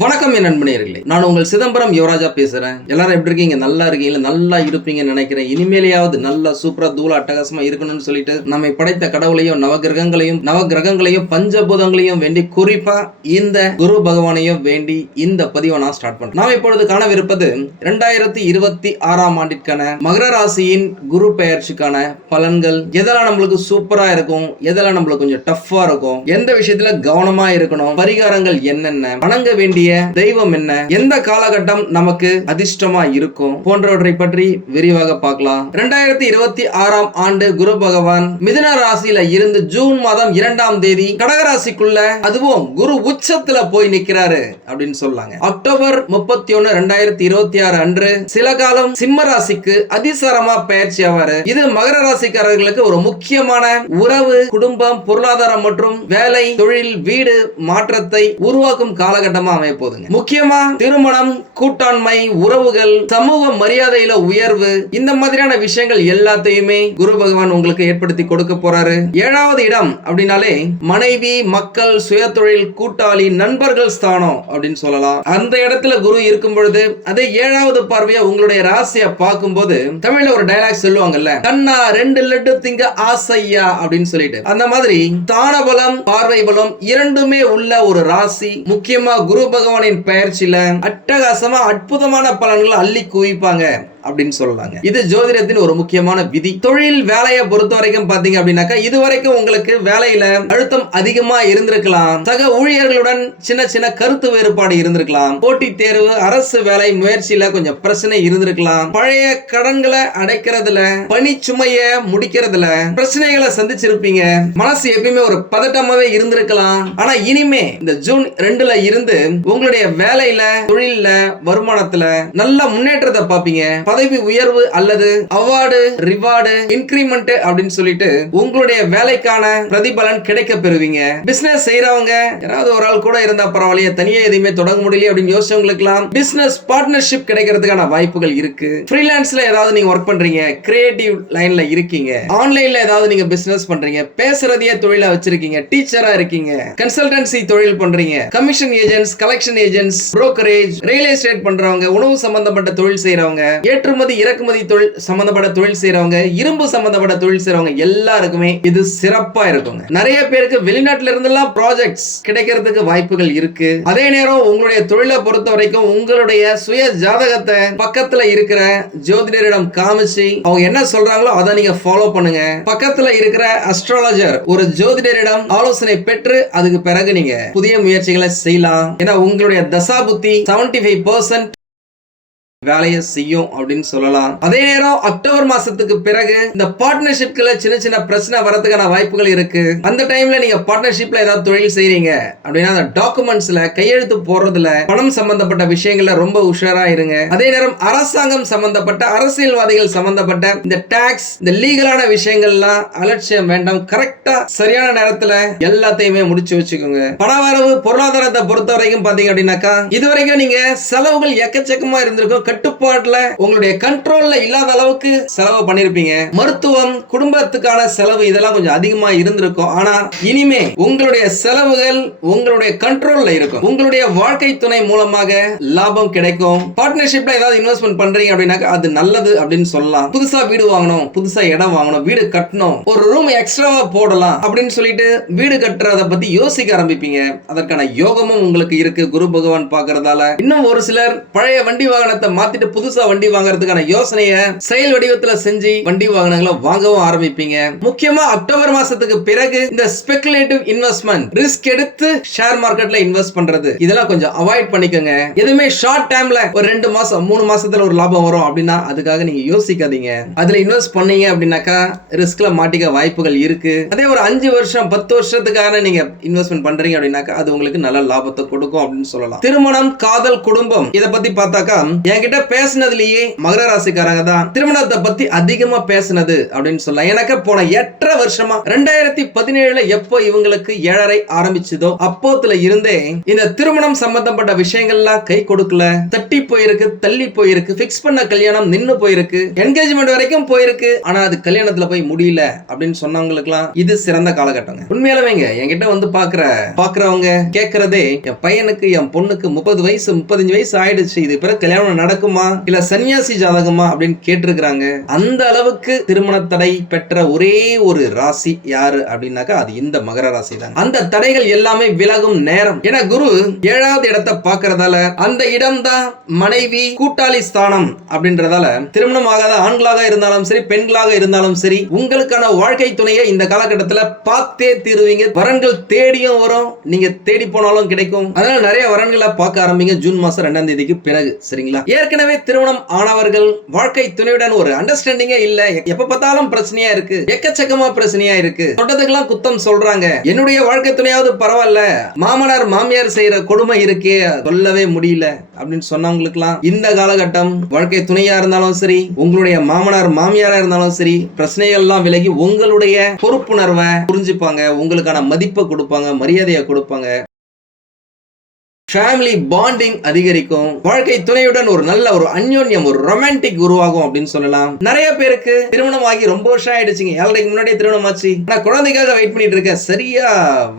வணக்கம் என் நண்பனேர்களே, நான் உங்கள் சிதம்பரம் யுவராஜா பேசுறேன். எல்லாரும் எப்படி இருக்கீங்க? நல்லா இருக்கீங்க? நல்லா இருப்பீங்கன்னு நினைக்கிறேன். இனிமேலையாவது நல்லா சூப்பரா தூள அட்டகாசமா இருக்கணும்னு சொல்லிட்டு நம்மை படைத்த கடவுளையும் நவகிரகங்களையும் பஞ்சபூதங்களையும் வேண்டி குறிப்பா இந்த குரு பகவானையும் வேண்டி இந்த பதிவை நான் ஸ்டார்ட் பண்றேன். நாம் இப்பொழுது காணவிருப்பது 2026ஆம் ஆண்டிற்கான மகர ராசியின் குரு பெயர்ச்சிக்கான பலன்கள். எதெல்லாம் நம்மளுக்கு சூப்பரா இருக்கும், எதெல்லாம் நம்மளுக்கு கொஞ்சம் டஃப்பா இருக்கும், எந்த விஷயத்துல கவனமா இருக்கணும், பரிகாரங்கள் என்னென்ன, வணங்க வேண்டிய தெய்வம் என்ன, எந்த காலகட்டம் நமக்கு அதிர்ஷ்டமா இருக்கும் போன்றவற்றை பற்றி விரிவாக பார்க்கலாம். 2026ஆம் ஆண்டு குரு பகவான் மிதுன ராசியில இருந்து ஜூன் மாதம் 2ஆம் தேதி கடகராசிக்குள்ள, அதுவும் குரு உச்சத்துல போய் நிக்கிறாரு அப்படின்னு சொல்லாங்க. அக்டோபர் 31, 2026 அன்று சில காலம் சிம்ம ராசிக்கு அதிசாரமா பயிற்சி ஆவாரு. இது மகர ராசிக்காரர்களுக்கு ஒரு முக்கியமான உறவு, குடும்பம், பொருளாதாரம் மற்றும் வேலை, தொழில், வீடு மாற்றத்தை உருவாக்கும் காலகட்டமா அமைய போதுங்க. முக்கியமா திருமணம், கூட்டாண்மை, உறவுகள், சமூக மரியாதையில உயர்வு, இந்த மாதிரியான விஷயங்கள் எல்லாத்தையுமே குரு பகவான் உங்களுக்கு ஏற்படுத்தி கொடுக்க போறாரு. 7வது இடம் அப்படின்னாலே மனைவி, மக்கள், சுயதொழில், கூட்டாளி, நண்பர்கள் ஸ்தானம் அப்படின்னு சொல்லலாம். அந்த இடத்துல குரு இருக்கும் பொழுது அதே 7வது பார்வையா உங்களுடைய ராசியை பார்க்கும் போது தமிழ்ல ஒரு டயலாக் சொல்லுவாங்கல்ல, கண்ணா 2 லட்டு திங்க ஆசையா அப்படின்னு சொல்லிட்டு, அந்த மாதிரி தான பலம், பார்வை பலம் இரண்டுமே உள்ள ஒரு ராசி. முக்கியமா குரு பகவானின் பெயர்ச்சியில அட்டகாசமா அற்புதமான பலன்களை அள்ளி குவிப்பாங்க அப்படின்னு சொல்லலாங்க. இது ஜோதிடத்தின் ஒரு முக்கியமான விதி. தொழில் வேலையை பொறுத்த வரைக்கும் பாத்தீங்க அப்படின்னாக்கா, இதுவரைக்கும் உங்களுக்கு வேலையில அழுத்தம் அதிகமா இருந்திருக்கலாம். சக ஊழியர்களுடன் சின்ன சின்ன கருத்து வேறுபாடு இருந்திருக்கலாம். போட்டி தேர்வு, அரசு வேலை முயற்சியில கொஞ்சம் பிரச்சனை இருந்திருக்கலாம். பழைய கடன்களை அடைக்கிறதுல, பணி சுமைய முடிக்கிறதுல பிரச்சனைகளை சந்திச்சிருப்பீங்க. மனசு எப்பயுமே ஒரு பதட்டமாவே இருந்திருக்கலாம். ஆனா இனிமே இந்த ஜூன் 2ல இருந்து உங்களுடைய வேலையில, தொழில்ல, வருமானத்துல நல்ல முன்னேற்றத்தை பார்ப்பீங்க. பதவி உயர்வு அல்லது அவார்டு, ரிவார்டு, இன்கிரிமெண்ட் அப்படின்னு சொல்லிட்டு உங்களுடைய வேலைக்கான பிரதிபலன் கிடைக்க பெறுவீங்க. பிசினஸ் செய்யறவங்க யாராவது ஒரு ஆள் கூட இருந்தா பரவாயில்லையே, தனியா எதையுமே தொடங்க முடியல அப்படின்னு யோசிச்சவங்களுக்குலாம் பிசினஸ் பார்ட்னர்ஷிப் கிடைக்கிறதுக்கான வாய்ப்புகள் இருக்கு. ஃப்ரீலான்ஸ்ல ஏதாவது நீங்க ஒர்க் பண்றீங்க, கிரியேட்டிவ் லைன்ல இருக்கீங்க, ஆன்லைன்ல ஏதாவது நீங்க பிசினஸ் பண்றீங்க, பேசுறதையே தொழிலா வச்சிருக்கீங்க, டீச்சரா இருக்கீங்க, கன்சல்டன்சி தொழில் பண்றீங்க, commission agents, collection agents, brokerage, real estate பண்றவங்க, உணவு சம்பந்தப்பட்ட தொழில் செய்யறவங்க, ஏற்றுமதி இறக்குமதி தொழில் சம்பந்தப்பட்ட தொழில் செய்யறவங்க, இரும்பு சம்பந்தப்பட்ட தொழில் செய்யறவங்க எல்லாருக்குமே இது சிறப்பா இருக்குங்க. நிறைய பேருக்கு வெளிநாட்டுல இருந்தெல்லாம் ப்ராஜெக்ட்ஸ் கிடைக்கிறதுக்கு வாய்ப்புகள் இருக்கு. அதே நேரம் உங்களுடைய தொழிலை பொறுத்த வரைக்கும் உங்களுடைய சுய ஜாதகத்தை பக்கத்துல இருக்கிற ஜோதிடரிடம் காமிச்சு அவங்க என்ன சொல்றாங்களோ அதை நீங்க ஃபாலோ பண்ணுங்க. பக்கத்துல இருக்கிற அஸ்ட்ராலஜர் ஒரு ஜோதிடரிடம் ஆலோசனை பெற்று அதுக்கு பிறகு நீங்க புதிய முயற்சிகளை செய்யலாம். ஏன்னா உங்களுடைய தசாபுத்தி 75% வேலையை செய்யும் அப்படின்னு சொல்லலாம். அதே நேரம் அக்டோபர் மாசத்துக்கு பிறகு இந்த பார்ட்னர்ஷிப்ல சின்ன சின்ன பிரச்சனை வரதுக்கான வாய்ப்புகள் இருக்கு. அந்த டைம்ல நீங்க பார்ட்னர்ஷிப்ல ஏதாவது தொழில் செய்றீங்க அப்படின்னா அந்த டாக்குமெண்ட்ஸ்ல கையெழுத்து போடுறதுல, பணம் சம்பந்தப்பட்ட விஷயங்கள்ல ரொம்ப உஷாரா இருங்க. அதே நேரம் அரசாங்கம் சம்பந்தப்பட்ட, அரசியல்வாதிகள் சம்பந்தப்பட்ட இந்த டாக்ஸ், இந்த லீகலான விஷயங்கள்லாம் அலட்சியம் வேண்டாம். கரெக்டா சரியான நேரத்துல எல்லாத்தையுமே முடிச்சு வச்சுக்கோங்க. பணவரவு, பொருளாதாரத்தை பொறுத்த வரைக்கும் பாத்தீங்க அப்படின்னாக்கா, இதுவரைக்கும் நீங்க செலவுகள் எக்கச்சக்கமா இருந்திருக்கும். கட்டுப்பாட்டுல, உங்களுடைய கண்ட்ரோல்ல இல்லாத அளவுக்கு செலவு பண்ணிருப்பீங்க. மருத்துவம், குடும்பத்துக்கான செலவு இதெல்லாம் கொஞ்சம் அதிகமா இருந்திருக்கும். ஆனா இனிமே உங்களுடைய செலவுகள் உங்களுடைய கண்ட்ரோல்ல இருக்கும். உங்களுடைய வாழ்க்கை துணை மூலமாக லாபம் கிடைக்கும். பார்ட்னர்ஷிப்ல ஏதாவது இன்வெஸ்ட்மெண்ட் பண்றீங்க அப்படின்னாக்க அது நல்லது அப்படின்னு சொல்லலாம். புதுசா வீடு வாங்கணும், புதுசா இடம் வாங்கணும், வீடு கட்டணும், ஒரு ரூம் எக்ஸ்ட்ராவா போடலாம் அப்படின்னு சொல்லிட்டு வீடு கட்டுறத பத்தி யோசிக்க ஆரம்பிப்பீங்க. அதற்கான யோகமும் உங்களுக்கு இருக்கு குரு பகவான் பாக்குறதால. இன்னும் ஒரு சிலர் பழைய வண்டி வாகனத்தை மாத்திட்டு புதுசா வண்டி வாங்குறதுக்கான யோசனையை செயல் வடிவத்துல செஞ்சு வண்டி வாகனங்களை வாங்கவும் ஆரம்பிப்பீங்க. முக்கியமா அக்டோபர் மாசத்துக்கு பிறகு இந்த ஸ்பெகுலேட்டிவ் இன்வெஸ்ட்மெண்ட், ரிஸ்க் எடுத்து ஷேர் மார்க்கெட்ல இன்வெஸ்ட் பண்றது, இதெல்லாம் கொஞ்சம் அவாய்ட் பண்ணிக்கோங்க. எதுவுமே ஷார்ட் டைம்ல ஒரு 2 மாசம் 3 மாசத்துல ஒரு லாபம் வரும் அப்படின்னா அதுக்காக நீங்க யோசிக்காதீங்க. அதுல இன்வெஸ்ட் பண்ணீங்க அப்படின்னாக்கா ரிஸ்க்ல மாட்டிக்க வாய்ப்புகள் இருக்கு. அதே ஒரு 5 வருஷம் 10 வருஷத்துக்கான நீங்க இன்வெஸ்ட்மெண்ட் பண்றீங்க அப்படின்னாக்கா அது உங்களுக்கு நல்ல லாபத்தை கொடுக்கும் அப்படின்னு சொல்லலாம். திருமணம், காதல், குடும்பம் இதை பத்தி பார்த்தாக்கா என்கிட்ட என்கிட்ட பேசினதுலயே மகர ராசிக்காரங்க தான் திருமணத்தை பத்தி அதிகமா பேசினது அப்படின்னு சொல்லலாம். எனக்கு போன 8 வருஷமா 2017 எப்போ இவங்களுக்கு 7.5 ஆரம்பிச்சதோ அப்போத்துல இருந்தே இந்த திருமணம் சம்பந்தப்பட்ட விஷயங்கள்லாம் கை கொடுக்கல, தட்டி போயிருக்கு, தள்ளி போயிருக்கு, பிக்ஸ் பண்ண கல்யாணம் நின்னு போயிருக்கு, என்கேஜ்மெண்ட் வரைக்கும் போயிருக்கு, ஆனா அது கல்யாணத்துல போய் முடியல அப்படின்னு சொன்னவங்களுக்குலாம் இது சிறந்த காலகட்டங்க. உண்மையாலுமேங்க என்கிட்ட வந்து பாக்குறவங்க கேக்குறதே, என் பையனுக்கு என் பொண்ணுக்கு 30 வயசு 35 வயசு ஆயிடுச்சு, இது பிறகு கல்யாணம் நடக்குமா இல்ல சன்னியாசி ஜாதகமா அப்படின்னு கேட்டிருக்கிறாங்க. அந்த அளவுக்கு திருமண தடை பெற்ற ஒரே ஒரு ராசி யாரு அப்படின்னாக்கா அது இந்த மகர ராசி தான். அந்த தடைகள் எல்லாமே விலகும் நேரம். ஏன்னா குரு 7வது இடத்தை பார்க்கறதால அந்த இடம் தான் மனைவி கூட்டாளி ஸ்தானம் அப்படின்றதால திருமணம் ஆகாத ஆண்களாக இருந்தாலும் சரி பெண்களாக இருந்தாலும் சரி உங்களுக்கான வாழ்க்கை துணையை இந்த காலகட்டத்தில் பார்த்தே தீருவீங்க. வரன்கள் தேடியும் வரும், நீங்க தேடி போனாலும் கிடைக்கும். அதனால நிறைய வரன்களை பார்க்க ஆரம்பிங்க ஜூன் மாசம் 2ஆம் தேதிக்கு பிறகு. சரிங்களா? ஏற்கனவே திருமணம் ஆனவர்கள் வாழ்க்கை துணையுடன் ஒரு அண்டர்ஸ்டாண்டிங்கே இல்ல, எப்ப பார்த்தாலும் பிரச்சனையா இருக்கு, எக்கச்சக்கமா பிரச்சனையா இருக்கு, தொட்டதுக்கெல்லாம் குத்தம் சொல்றாங்க, என்னுடைய வாழ்க்கை துணையாவது பரவாயில்ல, மாமனார் மாமியார் செய்யற கொடுமை இருக்கே சொல்லவே முடியல அப்படின்னு சொன்னவங்களுக்குலாம் இந்த காலகட்டம் வாழ்க்கை துணையா இருந்தாலும் சரி உங்களுடைய மாமனார் மாமியாரா இருந்தாலும் சரி பிரச்சனைகள் எல்லாம் விலகி உங்களுடைய பொறுப்புணர்வை புரிஞ்சுப்பாங்க, உங்களுக்கான மதிப்பை கொடுப்பாங்க, மரியாதையை கொடுப்பாங்க. ஃபேமிலி பாண்டிங் அதிகரிக்கும், வாழ்க்கை துணையுடன் ஒரு நல்ல ஒரு அந்யோன்யம் ஒரு ரொமான்டிக் உருவாகும் அப்படின்னு சொல்லலாம். நிறைய பேருக்கு திருமணம் ஆகி ரொம்ப வருஷம் ஆயிடுச்சுங்க, 7 முன்னாடியே திருமணம் ஆச்சு, நான் குழந்தைக்காக வெயிட் பண்ணிட்டு இருக்கேன், சரியா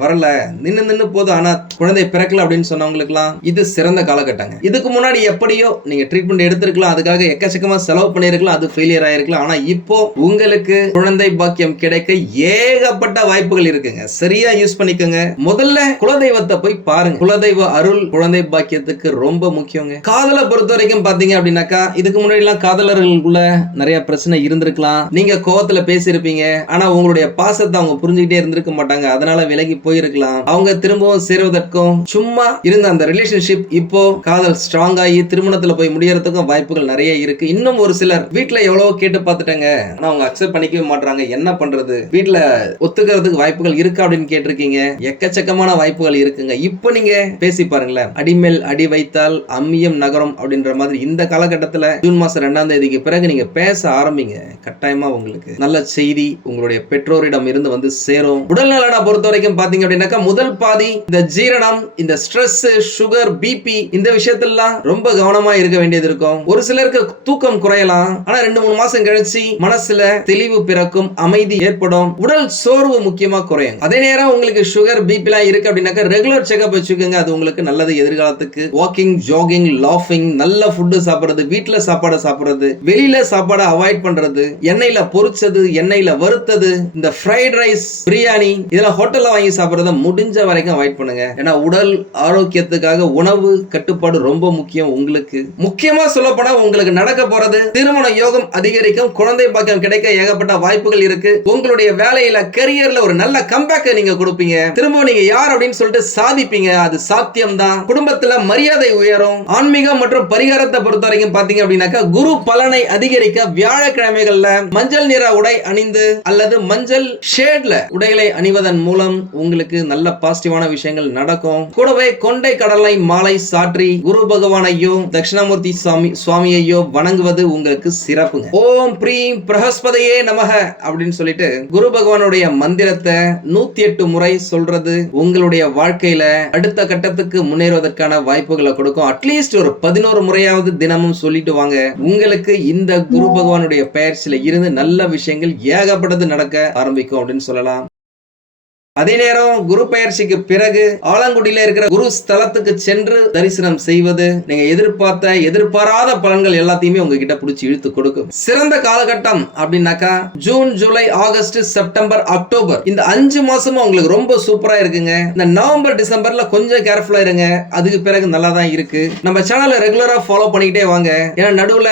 வரல, நின்னு போதும், ஆனா குழந்தை பிறக்கல அப்படின்னு சொன்னவங்களுக்குலாம் இது சிறந்த காலகட்டங்க. இதுக்கு முன்னாடி எப்படியோ நீங்க ட்ரீட்மெண்ட் எடுத்திருக்கலாம், அதுக்காக எக்கச்சக்கமா செலவு பண்ணிருக்கலாம், அது ஃபெயிலியர் ஆயிருக்கலாம், ஆனா இப்போ உங்களுக்கு குழந்தை பாக்கியம் கிடைக்க ஏகப்பட்ட வாய்ப்புகள் இருக்குங்க. சரியா யூஸ் பண்ணிக்கோங்க. முதல்ல குலதெய்வத்தை போய் பாருங்க. குலதெய்வ அருள் குழந்தை பாக்கியத்துக்கு ரொம்ப முக்கியங்க. காதலை பொறுத்த வரைக்கும் பாத்தீங்க அப்படின்னாக்கா இதுக்கு முன்னாடி எல்லாம் காதலர்களுக்குள்ள நிறைய பிரச்சனை இருந்திருக்கலாம், நீங்க கோவத்துல பேசியிருப்பீங்க, ஆனா உங்களுடைய பாசத்தை அவங்க புரிஞ்சுக்கிட்டே இருந்திருக்க மாட்டாங்க, அதனால விலகி போயிருக்கலாம். அவங்க திரும்பவும் சேருவதற்கும் சும்மா இருந்த அந்த ரிலேஷன்ஷிப் இப்போ காதல் ஸ்ட்ராங் ஆகி திருமணத்துல போய் முடியறதுக்கும் வாய்ப்புகள் நிறைய இருக்கு. இன்னும் ஒரு சிலர் வீட்டுல எவ்வளவு கேட்டு பார்த்துட்டாங்க, ஆனா அவங்க அக்செப்ட் பண்ணிக்கவே மாட்டாங்க, என்ன பண்றது, வீட்டுல ஒத்துக்கிறதுக்கு வாய்ப்புகள் இருக்கு அப்படின்னு கேட்டிருக்கீங்க, எக்கச்சக்கமான வாய்ப்புகள் இருக்குங்க. இப்போ நீங்க பேசி பாருங்க. அடிமேல் அடி வைத்தால் அம்மியம் நகரம் அப்படின்ற மாதிரி இந்த காலகட்டத்தில் ஜூன் மாசம் 2ஆம் தேதிக்கு பிறகு நீங்க பேச ஆரம்பிங்க. கட்டாயமா உங்களுக்கு நல்ல செய்தி உங்களுடைய பெற்றோரிடம் இருந்து வந்து சேரும். உடல் நலனை பொறுத்த வரைக்கும் பாத்தீங்க அப்படின்னாக்கா முதல் பாதி இந்த ஜீரணம், இந்த ஸ்ட்ரெஸ், சுகர், பிபி இந்த விஷயத்தெல்லாம் ரொம்ப கவனமா இருக்க வேண்டியது இருக்கும். ஒரு சிலருக்கு தூக்கம் குறையலாம், ஆனா 2-3 மாசம் கழிச்சு மனசுல தெளிவு பிறக்கும், அமைதி ஏற்படும், உடல் சோர்வு முக்கியமா குறையும். அதே நேரம் உங்களுக்கு சுகர் பிபி எல்லாம் இருக்கு அப்படின்னாக்கா ரெகுலர் செக்அப் வச்சுக்கோங்க, அது உங்களுக்கு நல்லது. எதிர்காலத்துக்கு வாக்கிங், ஜாகிங், லாஃபிங், நல்ல ஃபுட் சாப்பிடுறது, வீட்ல சாப்பாடு சாப்பிடுறது, வெளியில சாப்பாடு அவாய்ட் பண்றது, எண்ணெயில பொரிச்சது, எண்ணெயில வறுத்தது, இந்த ஃப்ரைட் ரைஸ், பிரியாணி இதெல்லாம் ஹோட்டல்ல வாங்கி சாப்பிடுறத முடிஞ்ச வரைக்கும் அவாய்ட் பண்ணுங்க. ஏன்னா உடல் ஆரோக்கியத்துக்காக உணவு கட்டுப்பாடு ரொம்ப முக்கியம். உங்களுக்கு முக்கியமா சொல்ல போனா உங்களுக்கு நடக்க போறது திருமண யோகம் அதிகரிக்கும், குழந்தை பாக்கியம் கிடைக்க ஏகப்பட்ட வாய்ப்புகள் இருக்கு. உங்களுடைய வேலையில கரியர்ல ஒரு நல்ல கம்பேக் நீங்க கொடுப்பீங்க, திரும்ப நீங்க யார் அப்படின்னு சொல்லிட்டு சாதிப்பீங்க, அது சாத்தியம் தான். குடும்பத்துல மரியாதை உயரும். ஆன்மீகம் மற்றும் பரிகாரத்தை பொறுத்த வரைக்கும் பாத்தீங்க அப்படின்னாக்கா குரு பலனை அதிகரிக்க வியாழக்கிழமைகள்ல மஞ்சள் நிற உடை அணிந்து அல்லது மஞ்சள் ஷேட்ல உடைகளை அணிவதன் மூலம் உங்களுக்கு நல்ல பாசிட்டிவான விஷயங்கள் நடக்கும். கூடவே கொண்டை கடலை மாலை சாற்றி குரு பகவானையோ தட்சிணாமூர்த்தி சுவாமியையோ வணங்குவது உங்களுக்கு சிறப்புங்க. ஓம் பிரீம் பிரகஸ்பதியே நமக அப்படின்னு சொல்லிட்டு குரு பகவானுடைய மந்திரத்தை 108 முறை சொல்றது உங்களுடைய வாழ்க்கையில அடுத்த கட்டத்துக்கு முன்னேறுவதற்கான வாய்ப்புகளை கொடுக்கும். அட்லீஸ்ட் ஒரு 11 முறையாவது தினமும் சொல்லிட்டு வாங்க. உங்களுக்கு இந்த குரு பகவானுடைய பெயர்ச்சியில இருந்து நல்ல விஷயங்கள் ஏகப்பட்டது நடக்க ஆரம்பிக்கும் அப்படின்னு சொல்லலாம். அதே நேரம் குரு பெயர்ச்சிக்கு பிறகு ஆலங்குடியில இருக்கிற குரு ஸ்தலத்துக்கு சென்று தரிசனம் செய்வது நீங்க எதிர்பாராத பலன்கள் எல்லாத்தையுமே உங்ககிட்ட பிடிச்சி இழுத்து கொடுக்கும். சிறந்த காலகட்டம் அப்படின்னாக்கா June, July, August, September, October இந்த 5 மாசமும் உங்களுக்கு ரொம்ப சூப்பரா இருக்குங்க. இந்த நவம்பர், டிசம்பர்ல கொஞ்சம் கேர்ஃபுல்லா இருங்க, அதுக்கு பிறகு நல்லா தான் இருக்கு. நம்ம சேனலை ரெகுலரா ஃபாலோ பண்ணிக்கிட்டே வாங்க. ஏன்னா நடுவுல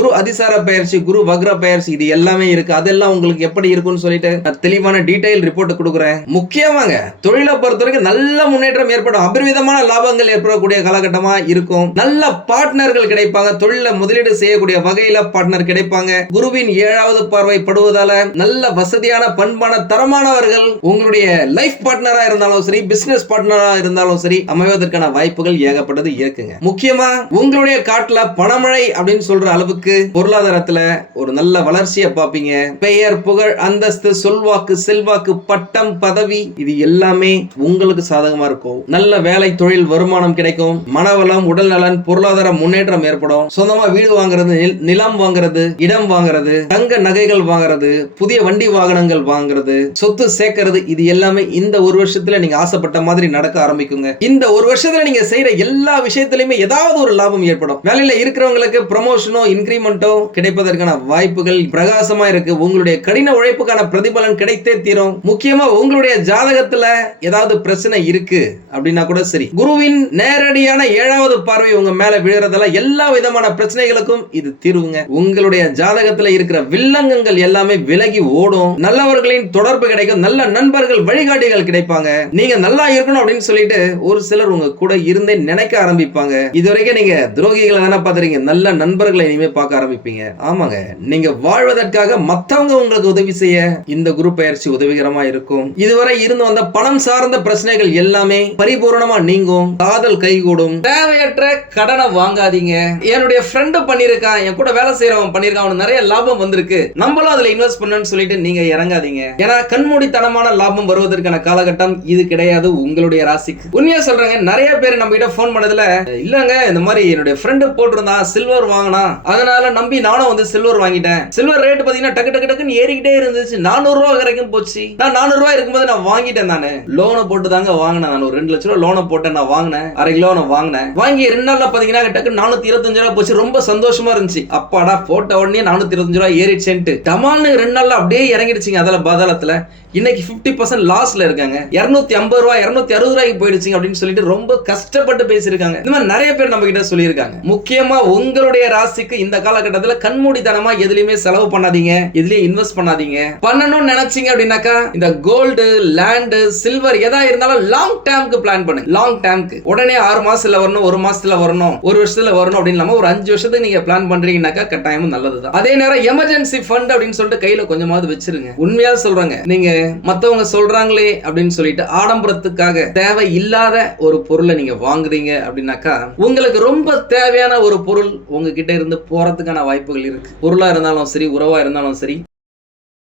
குரு அதிசார பெயர்ச்சி, குரு வக்ர பெயர்ச்சி இது எல்லாமே இருக்கு. அதெல்லாம் உங்களுக்கு எப்படி இருக்குன்னு சொல்லிட்டு தெளிவான டீடைல் ரிப்போர்ட் கொடுக்குறேன். கொடுக்குறேன். முக்கியமாங்க தொழிலை பொறுத்த வரைக்கும் நல்ல முன்னேற்றம் ஏற்படும், அபரிவிதமான லாபங்கள் ஏற்படக்கூடிய காலகட்டமா இருக்கும். நல்ல பார்ட்னர்கள் கிடைப்பாங்க, தொழில முதலீடு செய்யக்கூடிய வகையில பார்ட்னர் கிடைப்பாங்க. குருவின் 7வது பார்வை படுவதால நல்ல வசதியான பண்பான தரமானவர்கள் உங்களுடைய லைஃப் பார்ட்னரா இருந்தாலும் சரி, பிசினஸ் பார்ட்னரா இருந்தாலும் சரி அமைவதற்கான வாய்ப்புகள் ஏகப்பட்டது இருக்குங்க. முக்கியமா உங்களுடைய காட்டுல பணமழை அப்படின்னு சொல்ற அளவுக்கு பொருளாதாரத்துல ஒரு நல்ல வளர்ச்சியை பார்ப்பீங்க. பெயர், புகழ், அந்தஸ்து, சொல்வாக்கு, செல்வாக்கு, பட்டம், பதவி இது எல்லாமே உங்களுக்கு சாதகமா இருக்கும். நல்ல வேலை, தொழில், வருமானம் கிடைக்கும். மனவளம், உடல் நலன், பொருளாதார முன்னேற்றம் ஏற்படும். சொந்தமா வீடு வாங்குறது, நிலம் வாங்குறது, இடம் வாங்குறது, தங்க நகைகள் வாங்குறது, புதிய வண்டி வாகனங்கள் வாங்குறது, சொத்து சேர்க்கிறது இது எல்லாமே இந்த ஒரு வருஷத்துல நீங்க ஆசைப்பட்ட மாதிரி நடக்க ஆரம்பிக்குங்க. இந்த ஒரு வருஷத்துல நீங்க செய்யற எல்லா விஷயத்திலுமே ஏதாவது ஒரு லாபம் ஏற்படும். வேலையில இருக்கிறவங்களுக்கு ப்ரமோஷனோ இன்கிரிமெண்டோ கிடைப்பதற்கான வாய்ப்புகள் பிரகாசமா இருக்கு. உங்களுடைய கடின உழைப்புக்கான பிரதிபலன் கிடைத்தே தீரும். முக்கியமா உங்களுடைய ஜாதகத்துல ஏதாவது பிரச்சனை இருக்கு அப்படின்னா கூட சரி, குருவின் நேரடியான 7வது பார்வை உங்க மேல விழுறதால எல்லா விதமான பிரச்சனைகளுக்கும் இது தீர்வுங்க. உங்களுடைய ஜாதகத்துல இருக்கிற வில்லங்கங்கள் எல்லாமே விலகி ஓடும். நல்லவர்களின் தொடர்பு கிடைக்கும். நல்ல நண்பர்கள், வழிகாட்டிகள் கிடைப்பாங்க. நீங்க நல்லா இருக்கணும் அப்படின்னு சொல்லிட்டு ஒரு சிலர் உங்க கூட இருந்தே நினைக்க ஆரம்பிப்பாங்க. இதுவரைக்கும் நீங்க துரோகிகளை தானே பாத்துறீங்க, நல்ல நண்பர்களை இனிமே பார்க்க ஆரம்பிப்பீங்க. ஆமாங்க, நீங்க வாழ்வதற்காக மத்தவங்க உங்களுக்கு உதவி செய்ய இந்த குரு பயிற்சி உதவிகரமா இருக்கும். இதுவரை இருந்து வந்த பணம் சார்ந்த பிரச்சனைகள் எல்லாமே பரிபூர்ணமா நீங்கும். காதல் கைகூடும். தேவையற்ற கடனை வாங்காதீங்க. என்னுடைய ஃப்ரெண்ட் பண்ணிருக்கான், என் கூட வேலை செய்யறவன் பண்ணிருக்கான், அவனுக்கு நிறைய லாபம் வந்திருக்கு, நம்மளும் அதுல இன்வெஸ்ட் பண்ணணும்னு சொல்லிட்டு நீங்க இறங்காதீங்க. ஏன்னா கண்மூடித்தனமான லாபம் வருவதற்கான காலகட்டம் இது கிடையாது உங்களுடைய ராசிக்கு. உண்மையா சொல்றாங்க, நிறைய பேர் நம்ம கிட்ட போன் பண்ணதுல இல்லங்க இந்த மாதிரி என்னுடைய ஃப்ரெண்ட் போட்டிருந்தான் சில்வர் வாங்கினா, அதனால நம்பி நானும் வந்து சில்வர் வாங்கிட்டேன். சில்வர் ரேட் பாத்தீங்கன்னா டக்கு டக்கு டக்குன்னு ஏறிக்கிட்டே இருந்துச்சு, 400 ரூபாய் வரைக்கும் போச்சு. நான் 400 ரூபாய் இருக்கும்போது நான் வாங்கிட்டேன். நானு லோனை போட்டு தாங்க வாங்கினேன். நான் ஒரு 2 லட்சம் ரூபாய் லோனை போட்டேன். நான் வாங்கினேன், அரை கிலோ வாங்கினேன். வாங்கி 2 நாள்ல பாத்தீங்கன்னா டக்கு 425 ரூபாய் போச்சு. ரொம்ப சந்தோஷமா இருந்துச்சு. அப்பாடா போட்ட உடனே 425 ரூபாய் ஏறிடுச்சேன்ட்டு டமால்னு 2 நாள்ல அப்படியே இறங்கிடுச்சுங்க. அதில் பாதாளத்துல இன்னைக்கு 50% லாஸ்ல இருக்காங்க. 250 ரூபாய் 260 ரூபாய்க்கு போயிடுச்சு அப்படின்னு சொல்லிட்டு ரொம்ப கஷ்டப்பட்டு பேசியிருக்காங்க. இந்த மாதிரி நிறைய பேர் நம்ம கிட்ட சொல்லியிருக்காங்க. முக்கியமா உங்களுடைய ராசிக்கு இந்த காலகட்டத்தில் கண்மூடித்தனமா எதுலயுமே செலவு பண்ணாதீங்க, எதுலயும் இன்வெஸ்ட் பண்ணாதீங்க. பண்ணணும்னு நினைச்சீங்க அப்படின்னாக்கா இந்த கோல்டு, லேண்ட், சில்வர் எதா இருந்தாலும் லாங் டேர்முக்கு பிளான் பண்ணுங்க. லாங் டேர்முக்கு உடனே 6 மாசத்துல வரணும், 1 மாசத்துல வரணும், 1 வருஷத்துல வரணும் அப்படின்னு இல்லாம ஒரு 5 வருஷத்துக்கு நீங்க பிளான் பண்றீங்கன்னாக்கா கட்டாயமும் நல்லதுதான். அதே நேரம் எமர்ஜென்சி ஃபண்ட் அப்படின்னு சொல்லிட்டு கையில கொஞ்சமாவது வச்சிருங்க. உண்மையா சொல்றாங்க, நீங்க மத்தவங்க சொல்றாங்களே அப்படின்னு சொல்லிட்டு ஆடம்பரத்துக்காக தேவை இல்லாத ஒரு பொருளை நீங்க வாங்குறீங்க அப்படின்னாக்கா உங்களுக்கு ரொம்ப தேவையான ஒரு பொருள் உங்ககிட்ட இருந்து போறதுக்கான வாய்ப்புகள் இருக்கு. பொருளா இருந்தாலும் சரி, உறவா இருந்தாலும் சரி,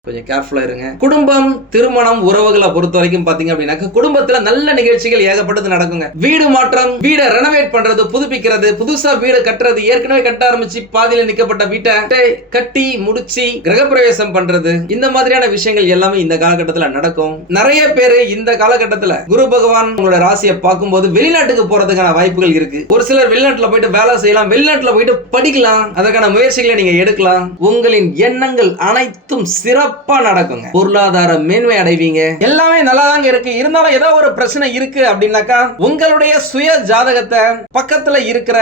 கொஞ்சம் கேர்ஃபுல்லா இருங்க. குடும்பம், திருமணம், உறவுகளை பொறுத்த வரைக்கும் பாத்தீங்க அப்படின்னா குடும்பத்துல நல்ல நிகழ்ச்சிகள் ஏகப்பட்டது நடக்குங்க. வீடு மாற்றம், வீடை ரெனோவேட் பண்றது, புதுப்பிக்கிறது, புதுசா வீடு கட்டுறது, ஏற்கனவே கட்ட ஆரம்பிச்சு பாதியில நிக்கப்பட்ட வீட்டை கட்டி முடிச்சு கிரகப்பிரவேசம் பண்றது, இந்த மாதிரியான விஷயங்கள் எல்லாமே இந்த காலகட்டத்தில் நடக்கும். நிறைய பேரு இந்த காலகட்டத்தில் குரு பகவான் உங்களோட ராசியை பார்க்கும்போது வெளிநாட்டுக்கு போறதுக்கான வாய்ப்புகள் இருக்கு. ஒரு சிலர் வெளிநாட்டுல போயிட்டு வேலை செய்யலாம், வெளிநாட்டுல போயிட்டு படிக்கலாம், அதற்கான முயற்சிகளை நீங்க எடுக்கலாம். உங்களின் எண்ணங்கள் அனைத்தும் சிறப்பு நடக்குங்க. பொருளாதார மேன்மை அடைவீங்க. எல்லாமே நல்லா தாங்க இருக்கு. இருந்தாலும் ஏதோ ஒரு பிரச்சனை இருக்கு அப்படின்னாக்கா உங்களுடைய சுய ஜாதகத்தை பக்கத்துல இருக்கிற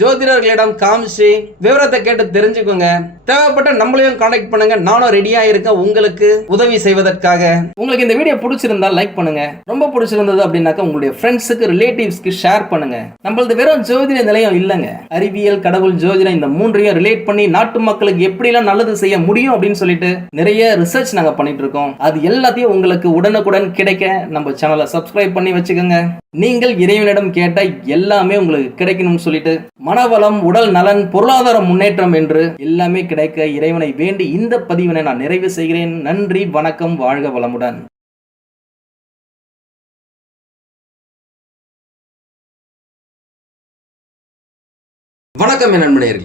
ஜோதிடர்களிடம் காமிச்சு விவரத்தை கேட்டு தெரிஞ்சுக்கோங்க. தேவைப்பட்ட நம்மளையும் கான்டாக்ட் பண்ணுங்க. நானும் ரெடியா இருக்கேன் உங்களுக்கு உதவி செய்வதற்காக. உங்களுக்கு இந்த வீடியோ பிடிச்சிருந்தா லைக் பண்ணுங்க. ரொம்ப பிடிச்சிருந்தது அப்படின்னாக்கா உங்களுடைய ஃப்ரெண்ட்ஸுக்கு, ரிலேட்டிவ்ஸ்க்கு ஷேர் பண்ணுங்க. நம்மளது வெறும் ஜோதிட நிலையம் இல்லைங்க, அறிவியல், கடவுள், ஜோதிடம் இந்த மூன்றையும் ரிலேட் பண்ணி நாட்டு மக்களுக்கு எப்படிலாம் நல்லது செய்ய முடியும் அப்படின்னு சொல்லிட்டு நிறைய ரிசர்ச் நாங்க பண்ணிட்டு இருக்கோம். அது எல்லாத்தையும் உங்களுக்கு உடனுக்குடன் கிடைக்க நம்ம சேனலை சப்ஸ்கிரைப் பண்ணி வச்சுக்கோங்க. நீங்கள் இறைவனிடம் கேட்ட எல்லாமே உங்களுக்கு கிடைக்கணும்னு சொல்லிட்டு மனவளம், உடல் நலன், பொருளாதார முன்னேற்றம் என்று எல்லாமே கிடைக்க இறைவனை வேண்டி இந்த பதிவினை நான் நிறைவு செய்கிறேன். நன்றி, வணக்கம், வாழ்க வளமுடன். வணக்கம் என் நண்பர்களே.